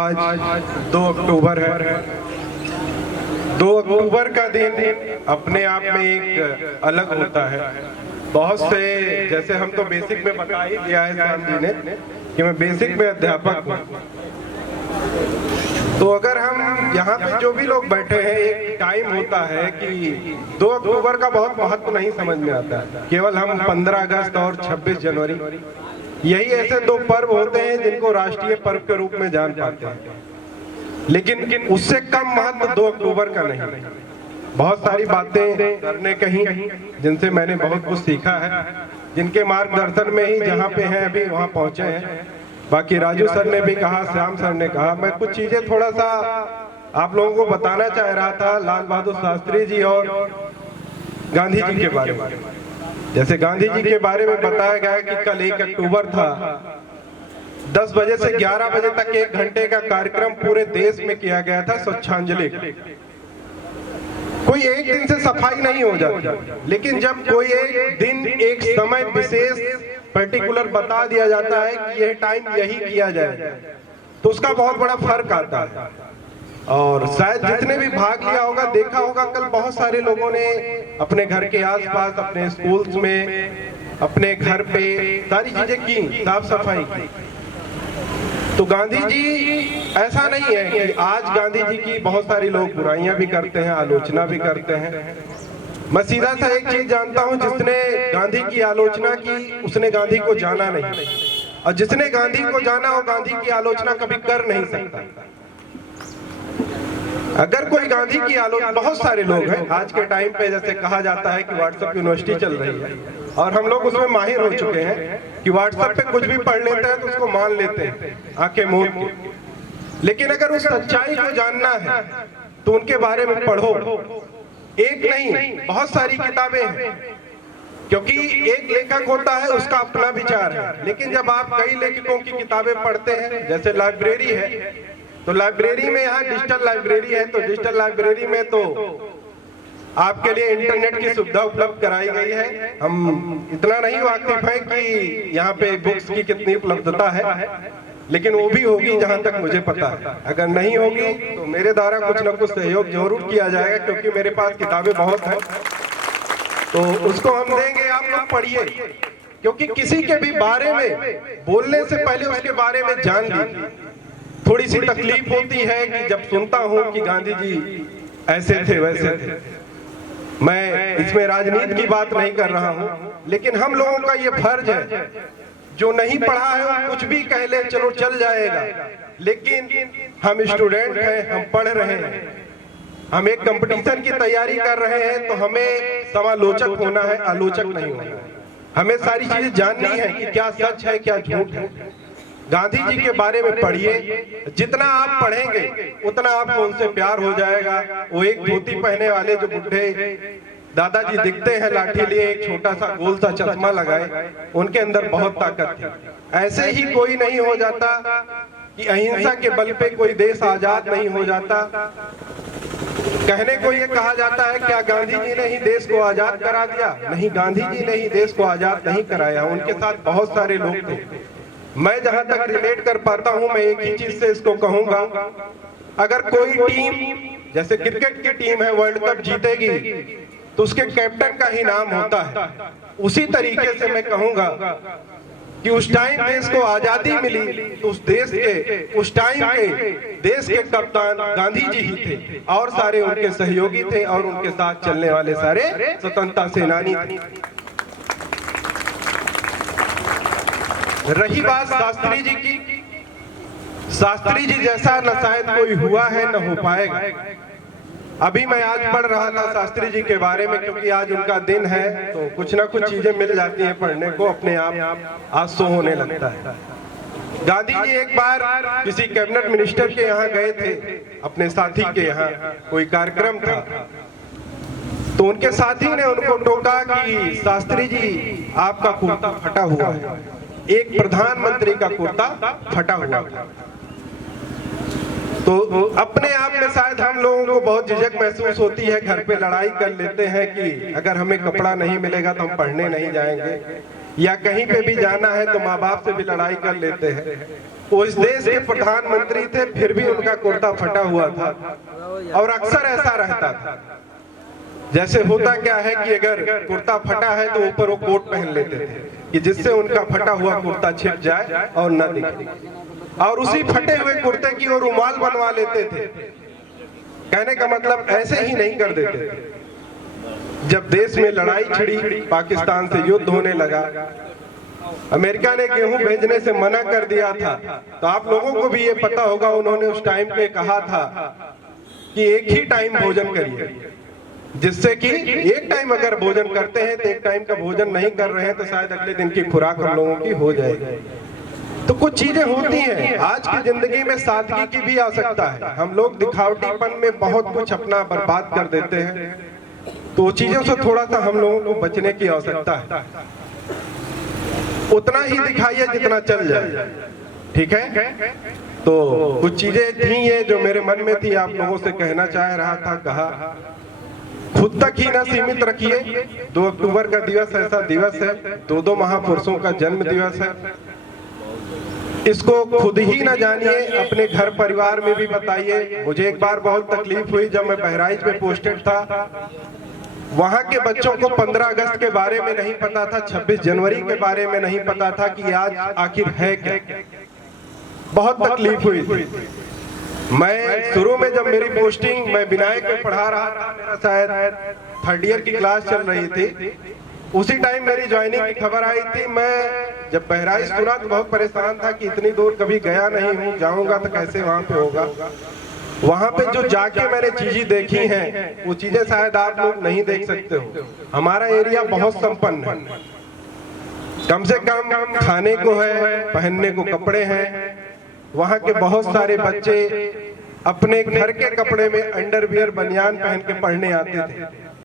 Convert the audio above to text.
आज 2 अक्टूबर है। 2 अक्टूबर का दिन अपने आप में एक अलग होता है। बहुत से, जैसे हम तो बेसिक में बता ही दिया है श्याम जी ने कि मैं बेसिक में अध्यापक हूँ, तो अगर हम यहाँ पे जो भी लोग बैठे हैं, एक टाइम होता है कि 2 अक्टूबर का बहुत महत्व नहीं समझ में आता। केवल हम 15 अगस्त और 26 जनवरी यही ऐसे 2 पर्व होते हैं जिनको राष्ट्रीय पर्व के रूप में जान पाते हैं, लेकिन उससे कम महत्व 2 अक्टूबर का नहीं। बहुत सारी बातें करने कहीं जिनसे मैंने बहुत कुछ सीखा है, जिनके मार्गदर्शन में ही जहाँ पे हैं अभी वहाँ पहुँचे हैं। बाकी राजू सर ने भी कहा, श्याम सर ने कहा, मैं कुछ चीजें थोड़ा सा आप लोगों को बताना चाह रहा था लाल बहादुर शास्त्री जी और गांधी जी के बारे में। जैसे गांधी जी के बारे में बताया गया कि कल 1 अक्टूबर था, 10 बजे से 11 बजे तक 1 घंटे का कार्यक्रम पूरे देश में किया गया था, स्वच्छांजलि। कोई एक दिन से सफाई नहीं हो जाती, लेकिन जब कोई एक दिन, एक समय विशेष पर्टिकुलर बता दिया जाता है कि यह टाइम यही किया जाए, तो उसका बहुत बड़ा फर्क आता है। और शायद जितने भी भाग लिया होगा, देखा होगा, कल बहुत सारे लोगों ने अपने घर के आसपास, अपने स्कूल्स में, अपने घर पे सारी चीजें की, साफ सफाई की। तो गांधी जी ऐसा नहीं है कि आज गांधी जी की बहुत सारे लोग बुराइयां भी करते हैं, आलोचना भी करते हैं। मैं सीधा सा एक चीज जानता हूं, जिसने गांधी की आलोचना की उसने गांधी को जाना नहीं, और जिसने गांधी को जाना हो गांधी की आलोचना कभी कर नहीं सकता। अगर कोई गांधी की आलोचना, बहुत सारे लोग हैं आज के टाइम पे, जैसे कहा जाता है कि व्हाट्सएप यूनिवर्सिटी चल रही है और हम लोग उसमें माहिर हो चुके हैं कि व्हाट्सएप पे कुछ भी पढ़ लेते हैं तो उसको मान लेते हैं आंखें मूंद के। लेकिन अगर उस सच्चाई को जानना है तो उनके बारे में पढ़ो। एक नहीं, बहुत सारी किताबें हैं, क्योंकि एक लेखक होता है, उसका अपना विचार है। लेकिन जब आप कई लेखकों की किताबें पढ़ते हैं, जैसे लाइब्रेरी है, तो लाइब्रेरी में, यहाँ डिजिटल लाइब्रेरी है, तो डिजिटल लाइब्रेरी में तो आपके लिए इंटरनेट की सुविधा उपलब्ध कराई गई है। हम इतना नहीं वाकिफ है कि यहाँ पे बुक्स की कितनी उपलब्धता है, लेकिन वो भी होगी जहाँ तक मुझे पता है। अगर नहीं होगी तो मेरे द्वारा कुछ न कुछ सहयोग जरूर किया जाएगा, क्योंकि मेरे पास किताबें बहुत हैं, तो उसको हम देंगे, आप लोग पढ़िए। क्योंकि किसी के भी बारे में बोलने से पहले उसके बारे में जान लीजिए। थोड़ी सी तकलीफ होती है कि जब सुनता हूं कि गांधी जी ऐसे थे वैसे थे। मैं इसमें राजनीति की बात नहीं कर रहा हूं, लेकिन हम लोगों का ये फर्ज है, जो नहीं पढ़ा है वो कुछ भी कह ले, चलो चल जाएगा, लेकिन हम स्टूडेंट हैं, हम पढ़ रहे हैं, हम एक कंपटीशन की तैयारी कर रहे हैं, तो हमें समालोचक होना है, आलोचक नहीं होना है। हमें सारी चीजें जाननी है कि क्या सच है, क्या झूठ है। गांधी जी के बारे में पढ़िए, जितना आप पढ़ेंगे उतना आपको उनसे प्यार हो जाएगा। वो एक धोती पहने वाले जो बुढ़े दादाजी दिखते हैं, लाठी लिए, एक छोटा सा गोल सा चश्मा लगाए, उनके अंदर बहुत ताकत थी। ऐसे ही कोई नहीं हो जाता कि अहिंसा के बल पे कोई देश आजाद नहीं हो जाता। कहने को ये कहा जाता है क्या गांधी जी ने ही देश को आजाद करा दिया? नहीं, गांधी जी ने ही देश को आजाद नहीं कराया, उनके साथ बहुत सारे लोग थे। मैं जहां तक रिलेट कर पाता हूं, मैं एक ही चीज से इसको कहूंगा, अगर कोई टीम, जैसे क्रिकेट की टीम है, वर्ल्ड कप जीतेगी तो उसके कैप्टन का ही नाम होता है। उसी तरीके से मैं कहूंगा कि उस टाइम देश को आजादी मिली तो उस देश के, उस टाइम के देश के कप्तान गांधी जी ही थे, और सारे उनके सहयोगी थे, और उनके साथ चलने वाले सारे स्वतंत्रता सेनानी थे। रही बात शास्त्री जी की, शास्त्री जी जैसा न शायद कोई हुआ है न हो पाएगा। अभी मैं आज पढ़ रहा था शास्त्री जी के बारे में, क्योंकि आज उनका दिन है, तो कुछ ना कुछ चीजें मिल जाती हैं पढ़ने को, अपने आप आंसू होने लगता है। गांधी जी एक बार किसी कैबिनेट मिनिस्टर के यहाँ गए थे, अपने साथी के यहाँ कोई कार्यक्रम था, तो उनके साथी ने उनको टोका कि शास्त्री जी आपका कुर्ता फटा हुआ है। एक प्रधानमंत्री का कुर्ता फटा हुआ था। तो अपने आप में शायद हम लोगों को बहुत झिझक महसूस होती है, घर पे लड़ाई कर लेते हैं कि अगर हमें कपड़ा नहीं मिलेगा तो हम पढ़ने नहीं जाएंगे। या कहीं पे भी जाना है तो माँ बाप से भी लड़ाई कर लेते हैं। वो इस देश के प्रधानमंत्री थे, फिर भी उनका कुर्ता फटा हुआ था। और अक्सर ऐसा रहता था, जैसे होता क्या है कि अगर कुर्ता फटा है तो ऊपर वो कोट पहन लेते थे कि जिससे उनका फटा हुआ कुर्ता छिप जाए और न दिखे, और उसी फटे हुए कुर्ते की वो रुमाल बनवा लेते थे। कहने का मतलब ऐसे ही नहीं कर देते थे। जब देश में लड़ाई छिड़ी, पाकिस्तान से युद्ध होने लगा, अमेरिका ने गेहूं भेजने से मना कर दिया था, तो आप लोगों को भी ये पता होगा उन्होंने उस टाइम पे कहा था कि एक ही टाइम भोजन करिए, जिससे कि एक टाइम अगर भोजन करते हैं तो एक टाइम का भोजन नहीं कर रहे हैं तो शायद अगले दिन की खुराक हम लोगों की हो जाएगी। तो कुछ चीजें होती हैं आज की जिंदगी में, सादगी की भी आवश्यकता है। हम लोग दिखावटीपन में बहुत कुछ अपना बर्बाद कर देते हैं, तो चीजों से थोड़ा सा हम लोगों को बचने की आवश्यकता है। उतना ही दिखाइए जितना चल जाए, ठीक है। तो कुछ चीजें थी ये जो मेरे मन में थी, आप लोगों से कहना चाह रहा था, कहा। खुद तक ही ना सीमित रखिए। 2 अक्टूबर का दिवस ऐसा दिवस है, 2 महापुरुषों का जन्म दिवस है। इसको खुद ही ना जानिए, अपने घर परिवार में भी बताइए। मुझे एक बार बहुत तकलीफ हुई जब मैं बहराइच में पोस्टेड था। वहां के बच्चों को 15 अगस्त के बारे में नहीं पता था, 26 जनवरी के बारे में नहीं पता था कि आज आखिर है क्या। बहुत तकलीफ हुई थी। मैं शुरू में जब मेरी पोस्टिंग, मैं विनायक में पढ़ा रहा था, मेरा शायद 3rd ईयर की क्लास चल रही थी, उसी टाइम मेरी ज्वाइनिंग की खबर आई थी। मैं जब बहराइच सुना तो बहुत परेशान था कि इतनी दूर कभी गया नहीं हूँ, जाऊंगा तो कैसे वहां पे होगा। वहां पे जो जाके मैंने चीजें देखी हैं, वो चीजें शायद आप लोग नहीं देख सकते हो। हमारा एरिया बहुत संपन्न है, कम से कम खाने को है, पहनने को कपड़े हैं। वहां के बहुत सारे बच्चे अपने घर के कपड़े में अंडरवियर बनियान पहन के पढ़ने आते थे।